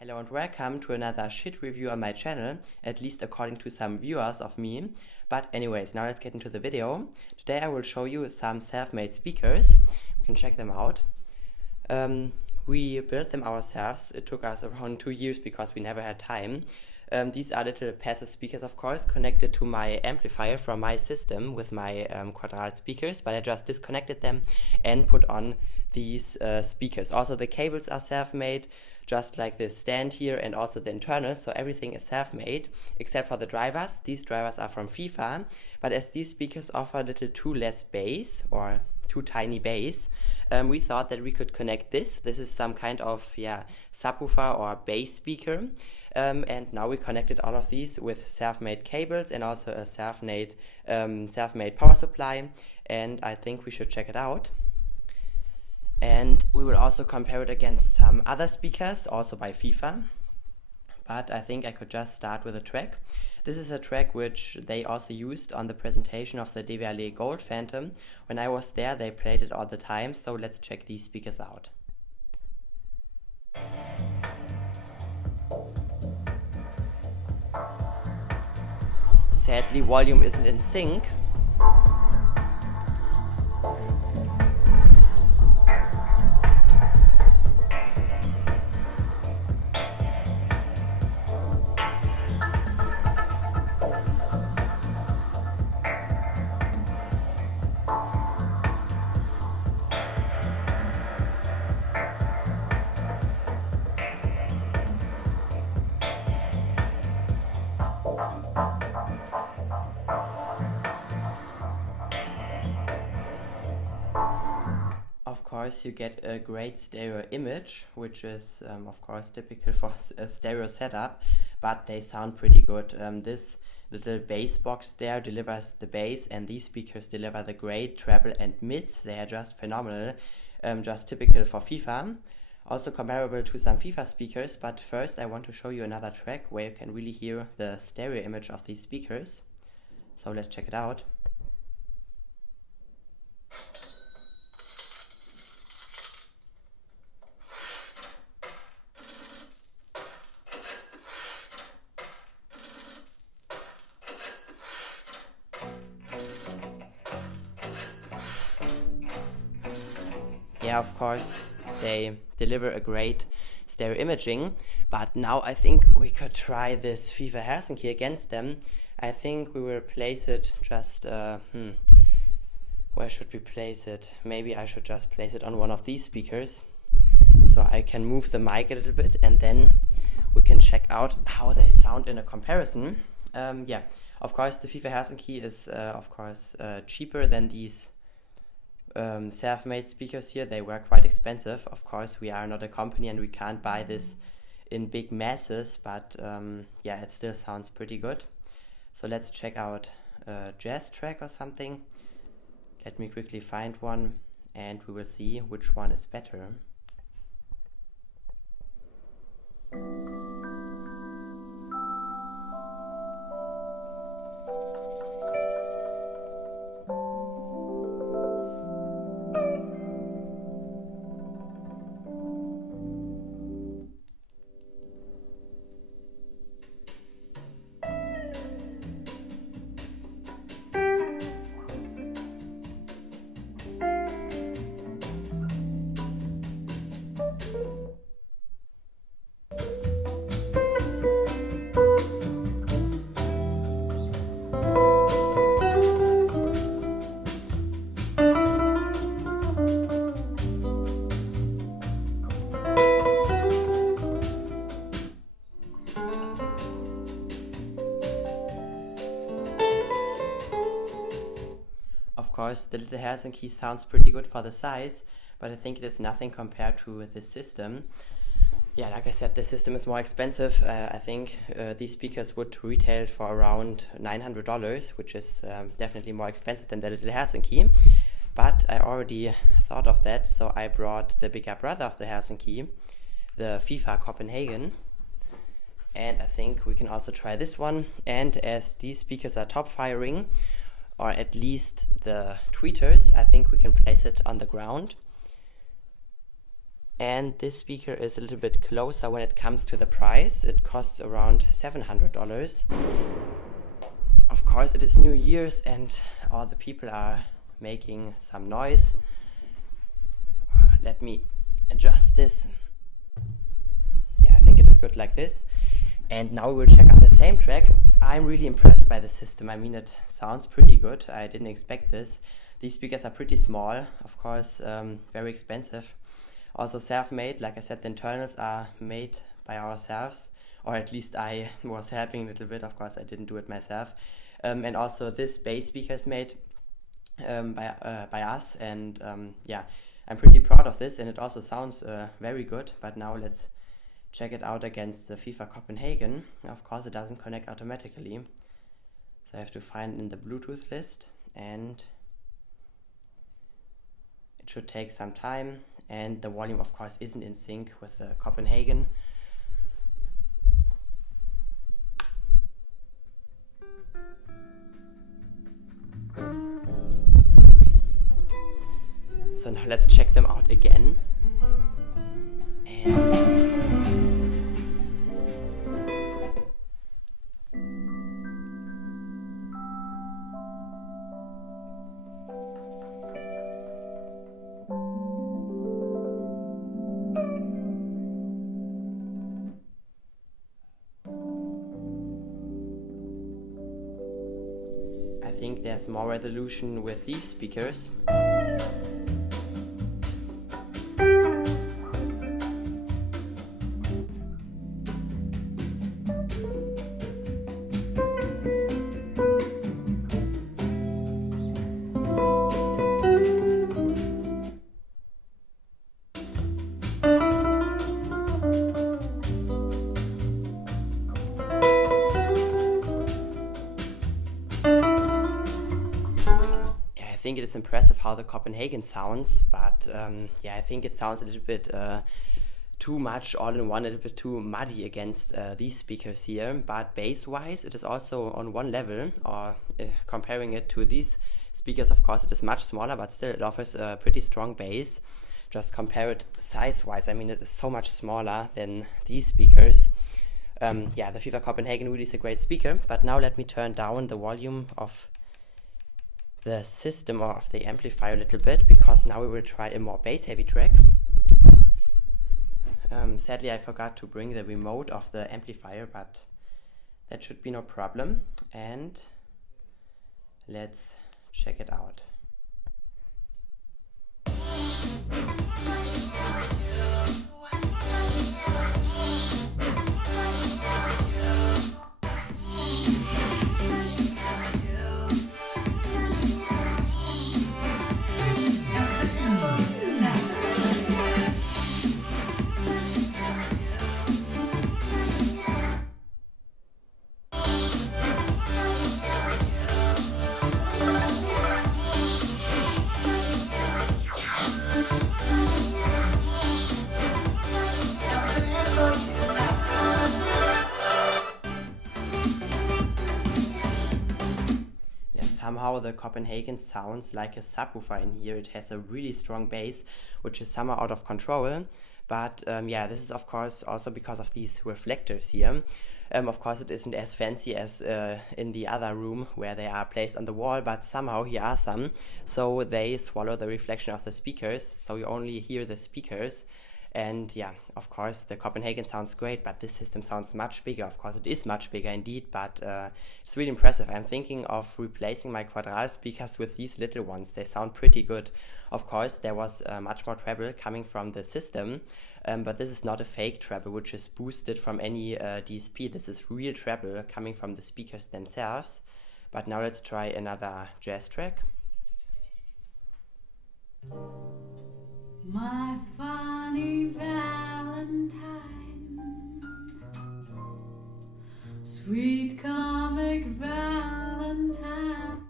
Hello and welcome to another shit review on my channel, at least according to some viewers of me. But anyways, now let's get into the video. Today I will show you some self-made speakers. You can check them out. We built them ourselves. It took us around 2 years because we never had time. These are little passive speakers, of course, connected to my amplifier from my system with my quadral speakers, but I just disconnected them and put on these speakers. Also, the cables are self-made, just like this stand here, and also the internals, so everything is self-made except for the drivers. These drivers are from FIFA, but as these speakers offer a little too less bass or too tiny bass, we thought that we could connect this. This is some kind of subwoofer or bass speaker, and now we connected all of these with self-made cables and also a self-made power supply, and I think we should check it out. And we will also compare it against some other speakers, also by FIFA. But I think I could just start with a track. This is a track which they also used on the presentation of the DVLA Gold Phantom. When I was there, they played it all the time, so let's check these speakers out. Sadly, volume isn't in sync. Of course, you get a great stereo image, which is of course typical for a stereo setup, but they sound pretty good. This little bass box there delivers the bass, and these speakers deliver the great treble and mids. They are just phenomenal, just typical for FIFA. Also comparable to some FIFA speakers, but first I want to show you another track where you can really hear the stereo image of these speakers. So let's check it out. Yeah, of course, they deliver a great stereo imaging, but now I think we could try this FIFA Helsinki against them. I think we will place it just, where should we place it? Maybe I should just place it on one of these speakers, so I can move the mic a little bit, and then we can check out how they sound in a comparison. Yeah, of course, the FIFA Helsinki is, of course, cheaper than these self-made speakers here. They were quite expensive. Of course, we are not a company and we can't buy this in big masses, but yeah, it still sounds pretty good. So let's check out a jazz track or something. Let me quickly find one and we will see which one is better. Of course, the little Helsinki sounds pretty good for the size, but I think it is nothing compared to this system. Yeah, like I said, the system is more expensive. I think these speakers would retail for around $900, which is definitely more expensive than the little Helsinki. But I already thought of that, so I brought the bigger brother of the Helsinki, the FIFA Copenhagen. And I think we can also try this one. And as these speakers are top firing, or at least the tweeters, I think we can place it on the ground. And this speaker is a little bit closer when it comes to the price. It costs around $700. Of course, it is New Year's and all the people are making some noise. Let me adjust this. Yeah, I think it is good like this. And now we will check out the same track. I'm really impressed by the system. I mean, it sounds pretty good. I didn't expect this. These speakers are pretty small, of course, very expensive. Also self-made, like I said, the internals are made by ourselves, or at least I was helping a little bit. Of course, I didn't do it myself. And also this bass speaker is made by us, and yeah, I'm pretty proud of this, and it also sounds very good. But now let's check it out against the FIFA Copenhagen. Of course, it doesn't connect automatically, so I have to find in the Bluetooth list, and it should take some time. And the volume, of course, isn't in sync with the Copenhagen. So now let's check them out again. I think there's more resolution with these speakers. I think it is impressive how the Copenhagen sounds, but yeah, I think it sounds a little bit too much all in one, a little bit too muddy against these speakers here. But bass-wise, it is also on one level, or comparing it to these speakers, of course, it is much smaller, but still it offers a pretty strong bass. Just compare it size-wise, I mean, it is so much smaller than these speakers. Yeah, the FIFA Copenhagen really is a great speaker, but now let me turn down the volume of the system or of the amplifier a little bit, because now we will try a more bass heavy track. Sadly, I forgot to bring the remote of the amplifier, but that should be no problem. And let's check it out. Somehow the Copenhagen sounds like a subwoofer in here. It has a really strong bass, which is somehow out of control. But yeah, this is of course also because of these reflectors here. Of course it isn't as fancy as in the other room where they are placed on the wall, but somehow here are some. So they swallow the reflection of the speakers, so you only hear the speakers. And yeah, of course the Copenhagen sounds great, but this system sounds much bigger. Of course it is much bigger indeed, but it's really impressive. I'm thinking of replacing my Quadral speakers with these little ones. They sound pretty good. Of course there was much more treble coming from the system, but this is not a fake treble which is boosted from any DSP. This is real treble coming from the speakers themselves. But now let's try another jazz track. My funny Valentine, sweet comic Valentine,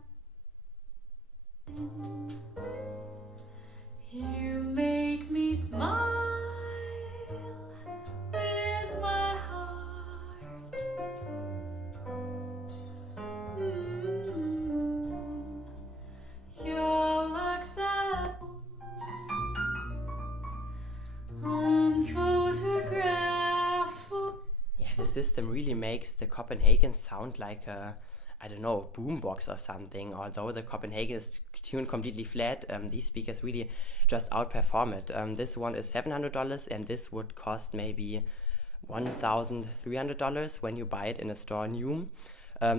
you make me smile with my heart. Your looks are system really makes the Copenhagen sound like a, I don't know, boombox or something. Although the Copenhagen is tuned completely flat, these speakers really just outperform it. This one is $700 and this would cost maybe $1,300 when you buy it in a store new.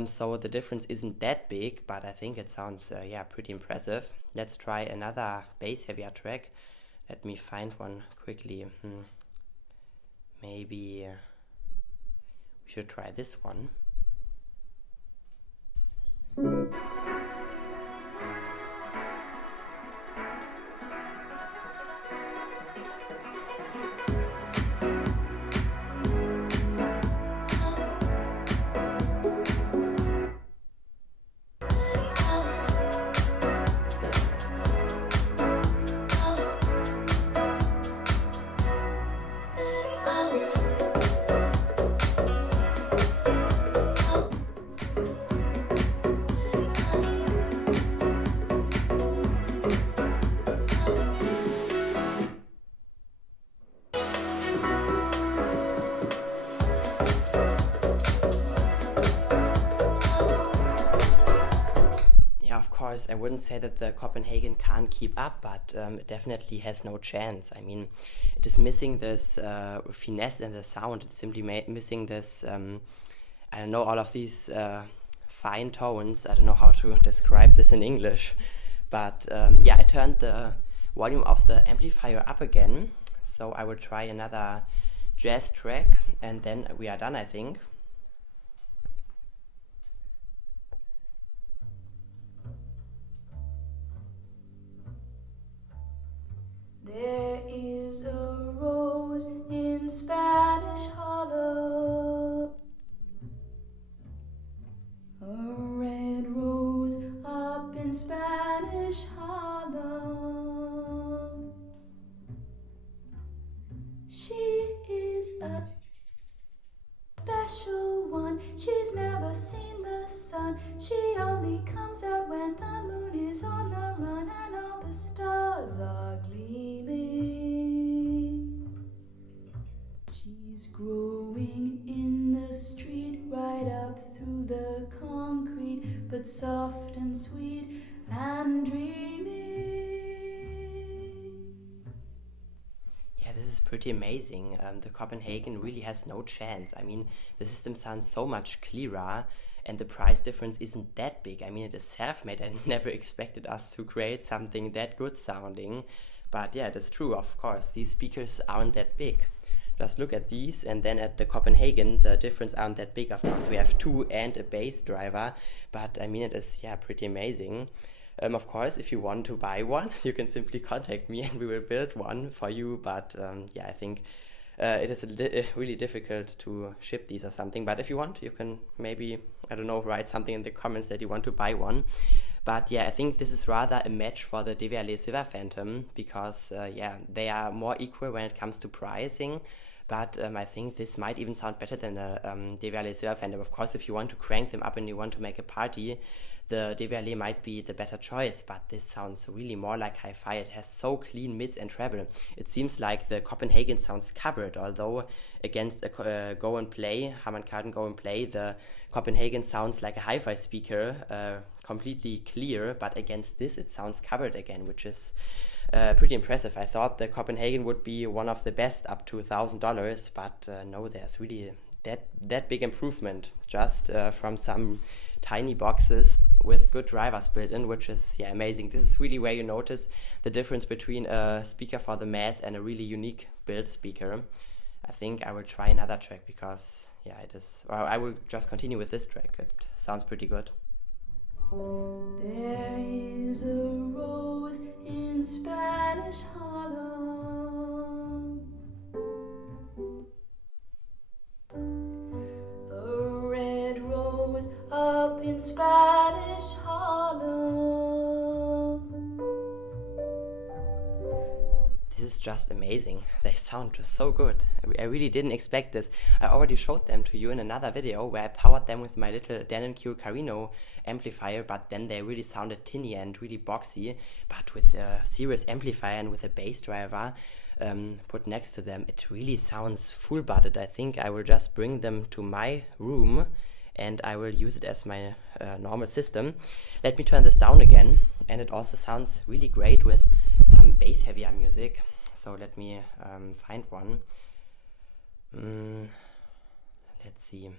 So the difference isn't that big, but I think it sounds pretty impressive. Let's try another bass heavier track. Let me find one quickly. Maybe we should try this one. Of course, I wouldn't say that the Copenhagen can't keep up, but it definitely has no chance. I mean, it is missing this finesse in the sound. It's simply missing this, I don't know, all of these fine tones. I don't know how to describe this in English. But I turned the volume of the amplifier up again. So I will try another jazz track and then we are done, I think. There is a rose in Spanish Hollow, a red rose up in Spanish Hollow. She is a special one, she's never seen the sun. She only comes out when the moon is on the run and all the stars are gleaming. She's growing in the street right up through the concrete, but soft and sweet and dreamy. This is pretty amazing. The Copenhagen really has no chance. I mean, the system sounds so much clearer and the price difference isn't that big. I mean, it is self-made. I never expected us to create something that good sounding. But yeah, it is true, of course. These speakers aren't that big. Just look at these and then at the Copenhagen, the difference aren't that big. Of course, we have two and a bass driver, but I mean, it is pretty amazing. Of course, if you want to buy one, you can simply contact me and we will build one for you. But I think it is really difficult to ship these or something. But if you want, you can maybe, I don't know, write something in the comments that you want to buy one. But I think this is rather a match for the DVLA Silver Phantom because they are more equal when it comes to pricing. But I think this might even sound better than the DVLA Silver Phantom. Of course, if you want to crank them up and you want to make a party, the DVLA might be the better choice, but this sounds really more like hi-fi. It has so clean mids and treble. It seems like the Copenhagen sounds covered, although against a Go and Play, Harman Kardon Go and Play, the Copenhagen sounds like a hi-fi speaker, completely clear, but against this it sounds covered again, which is pretty impressive. I thought the Copenhagen would be one of the best up to $1,000, but no, there's really that big improvement just from some tiny boxes with good drivers built in, which is amazing. This is really where you notice the difference between a speaker for the mass and a really unique build speaker. I think I will try another track because it is, or I will just continue with this track. It sounds pretty good. There is a rose in Spanish Hollow, a red rose up in Spanish Hollow. This is just amazing. They sound so good. I really didn't expect this. I already showed them to you in another video where I powered them with my little Denon Carino amplifier, but then they really sounded tinny and really boxy. But with a serious amplifier and with a bass driver put next to them, it really sounds full-bodied. I think I will just bring them to my room and I will use it as my normal system. Let me turn this down again, and it also sounds really great with some bass heavier music. So let me find one. Let's see.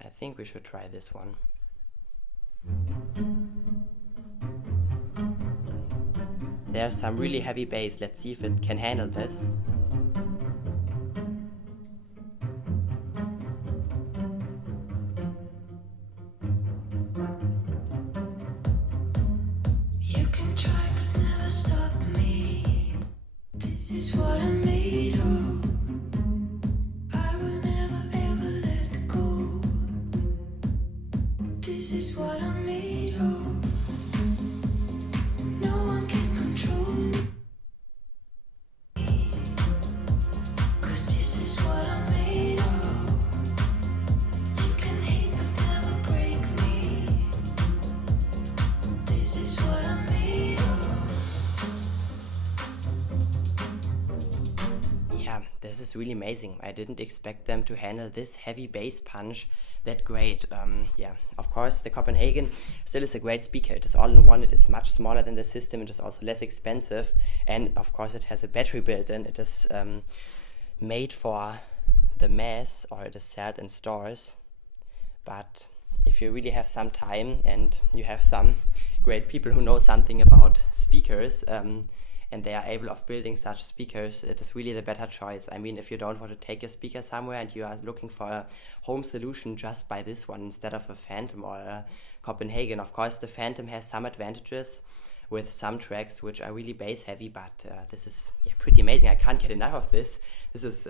I think we should try this one. There's some really heavy bass. Let's see if it can handle this. You can try but never stop me. This is what I'm made of. I will never ever let go. This is what I'm made of. No one can control me. 'Cause this is what I'm made of. You can hate but never break me. This is what I'm made of. Yeah, this is really amazing. I didn't expect them to handle this heavy bass punch that great. Yeah, of course, the Copenhagen still is a great speaker. It is all in one. It is much smaller than the system. It is also less expensive, and of course, it has a battery built in. It is made for the mass, or it is sold in stores. But if you really have some time and you have some great people who know something about speakers, and they are able of building such speakers, it is really the better choice. I mean, if you don't want to take a speaker somewhere and you are looking for a home solution, just buy this one instead of a Phantom or a Copenhagen. Of course, the Phantom has some advantages with some tracks which are really bass heavy, but this is pretty amazing. I can't get enough of this. This is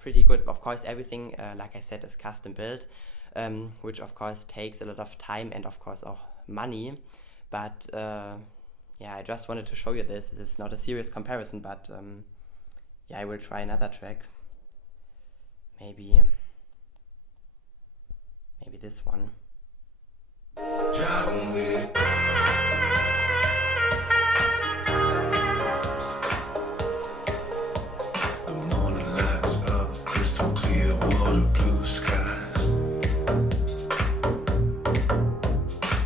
pretty good. Of course, everything, like I said, is custom built, which of course takes a lot of time and of course auch money, but I just wanted to show you this. This is not a serious comparison, but I will try another track. Maybe this one. The morning lights up, crystal clear water, blue skies.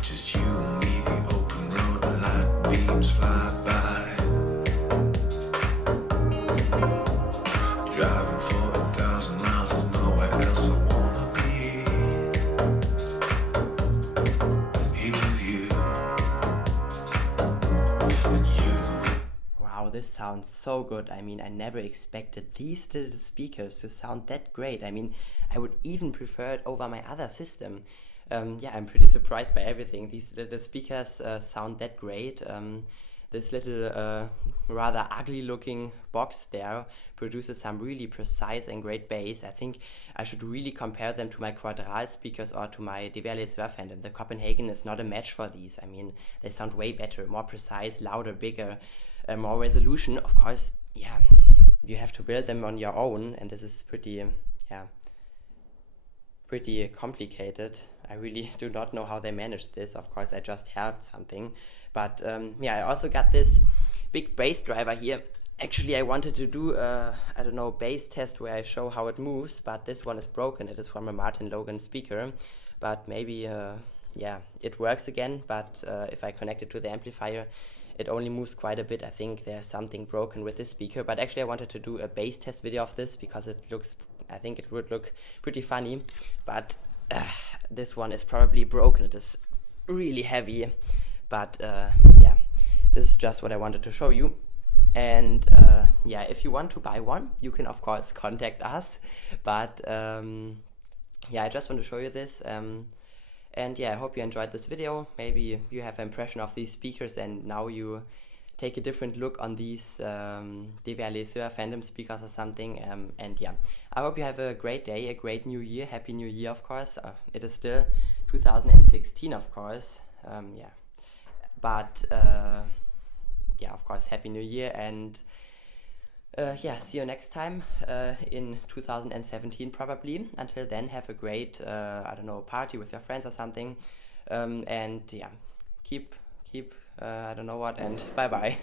Just you and me, the open road, the light beams fly by. Driving 40,000 miles, there's nowhere else I wanna be. Here with you, and you. Wow, this sounds so good. I mean, I never expected these little speakers to sound that great. I mean, I would even prefer it over my other system. I'm pretty surprised by everything. These little speakers sound that great. This little rather ugly looking box there produces some really precise and great bass. I think I should really compare them to my Quadral speakers or to my Deville Phantom. The Copenhagen is not a match for these. I mean, they sound way better, more precise, louder, bigger, more resolution. Of course, you have to build them on your own, and this is pretty complicated. I really do not know how they managed this. Of course, I just helped something. But I also got this big bass driver here. Actually, I wanted to do a, bass test where I show how it moves, but this one is broken. It is from a Martin Logan speaker. But maybe, it works again. But if I connect it to the amplifier, it only moves quite a bit. I think there's something broken with this speaker. But actually, I wanted to do a bass test video of this because I think it would look pretty funny. But this one is probably broken. It is really heavy. But this is just what I wanted to show you. And if you want to buy one, you can of course contact us. But I just want to show you this. I hope you enjoyed this video. Maybe you have an impression of these speakers and now you take a different look on these Deville Phantom speakers or something. I hope you have a great day, a great new year. Happy New Year, of course. It is still 2016, of course. But of course, Happy New Year, and yeah, see you next time in 2017 probably. Until then, have a great, I don't know, party with your friends or something. And yeah, keep, I don't know what, and bye bye.